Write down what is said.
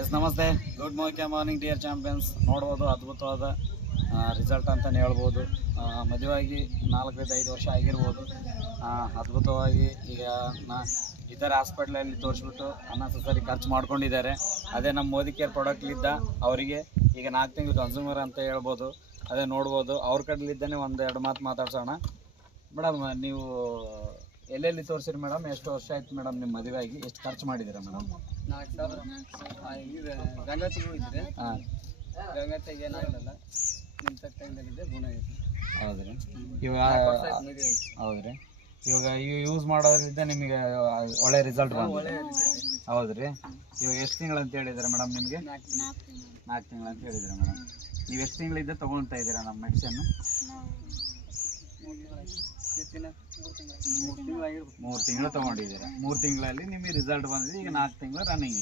S ನಮಸ್ತೆ. Good morning dear champions. ನೋಡ್ಬೋದು ಅದ್ಭುತವಾದ ರಿಸಲ್ಟ್ ಅಂತಲೇ ಹೇಳ್ಬೋದು. ಮದುವೆಯಾಗಿ 4-5 ವರ್ಷ ಆಗಿರ್ಬೋದು. ಅದ್ಭುತವಾಗಿ ಈಗ ಇತರ ಹಾಸ್ಪಿಟ್ಲಲ್ಲಿ ತೋರಿಸ್ಬಿಟ್ಟು ಅನ್ನೆಸೆಸರಿ ಖರ್ಚು ಮಾಡ್ಕೊಂಡಿದ್ದಾರೆ. ಅದೇ ನಮ್ಮ ಮೋದಿ ಕೇರ್ ಪ್ರಾಡಕ್ಟ್ಲಿದ್ದ ಅವರಿಗೆ ಈಗ 4 ತಿಂಗಳು ಕನ್ಸ್ಯೂಮರ್ ಅಂತ ಹೇಳ್ಬೋದು. ಅದೇ ನೋಡ್ಬೋದು. ಅವ್ರ ಕಡೆಲಿದ್ದಾನೆ ಒಂದು 2 ಮಾತು ಮಾತಾಡ್ಸೋಣ. ಮೇಡಮ್, ನೀವು ಎಲ್ಲೆಲ್ಲಿ ತೋರಿಸಿರಿ ಮೇಡಮ್? ಎಷ್ಟು ವರ್ಷ ಆಯ್ತು ಮೇಡಮ್ ನಿಮ್ಮ ಮದುವೆಯಾಗಿ? ಎಷ್ಟು ಖರ್ಚು ಮಾಡಿದ್ದೀರಾ ಮೇಡಮ್? 4,000 ಈಗ ಗಂಗಾತಿಗೆ ಹೋಗಿದ್ರೆ. ಹಾಂ, ಗಂಗಾತಿಗೆ ಏನಾಗಲ್ಲ, ನಿಮ್ಮ ಟೈಮ್ದಲ್ಲಿದೆ ಗುಣ ಇದೆ. ಹೌದ್ರಿ. ಇವಾಗ ಹೌದ್ರಿ. ಇವಾಗ ಯೂಸ್ ಮಾಡೋದ್ರಿಂದ ನಿಮಗೆ ಒಳ್ಳೆ ರಿಸಲ್ಟ್ ಬಂದಿದೆ. ಹೌದ್ರಿ. ಇವಾಗ ಎಷ್ಟು ತಿಂಗಳು ಅಂತ ಹೇಳಿದ್ರೆ ಮೇಡಮ್ ನಿಮಗೆ? 4 ತಿಂಗಳು ಅಂತ ಹೇಳಿದ್ರೆ ಮೇಡಮ್. ನೀವು ಎಷ್ಟು ತಿಂಗಳಿಂದ ತೊಗೊಳ್ತಾ ಇದ್ದೀರಾ ನಮ್ಮ ಮೆಡಿಸನ್ನು? 3 ತಿಂಗಳು ತೊಗೊಂಡಿದ್ದೀರಾ. 3 ತಿಂಗಳಲ್ಲಿ ನಿಮಗೆ ರಿಸಲ್ಟ್ ಬಂದಿದೆ. ಈಗ 4 ತಿಂಗಳು ರನ್ನಿಂಗ್.